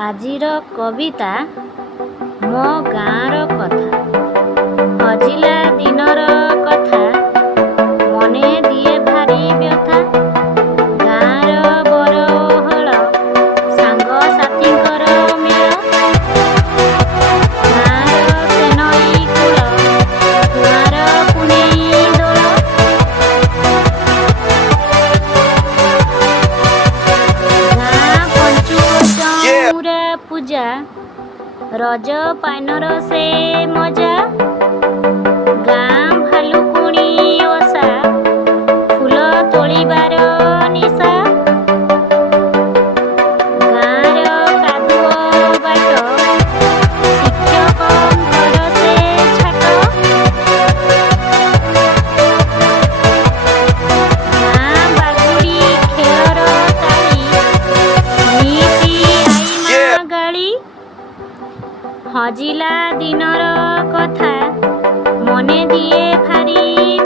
ଆଜିର କବିତା ମୋ ଗାଁର କଥା। ହଜିଲା ଦିନର କଥା ମନେ ଦିଏ ଭାରି ବ୍ୟଥା। ଗାଁର ବରହଳ ସାଙ୍ଗସାଥୀଙ୍କର ମେଳ, ଗାଁର ସେନଇ କୂଳ କୁଆଁର ପୁନେଇ ଦୋଳ। ଗାଁ ପଞ୍ଚୁକ ଚଉରା ପୂଜା, ରଜ ପାନର ସେ ମଜା। ଗାଁ ଭାଲୁକୁଣି ଓଷା, ଫୁଲ ତୋଳିବାର ନିଶା। ଗାଁର କାଦୁଅ ବାଟ, ଶିକ୍ଷକଙ୍କର ସେ ଛାଟ। ଗାଁ ବାଗୁଡ଼ି ଖେଳର ତାଳି, ନିତି ଆଇମା ଗାଳି। ହଜିଲା ଦିନର କଥା ମନେ ଦିଏ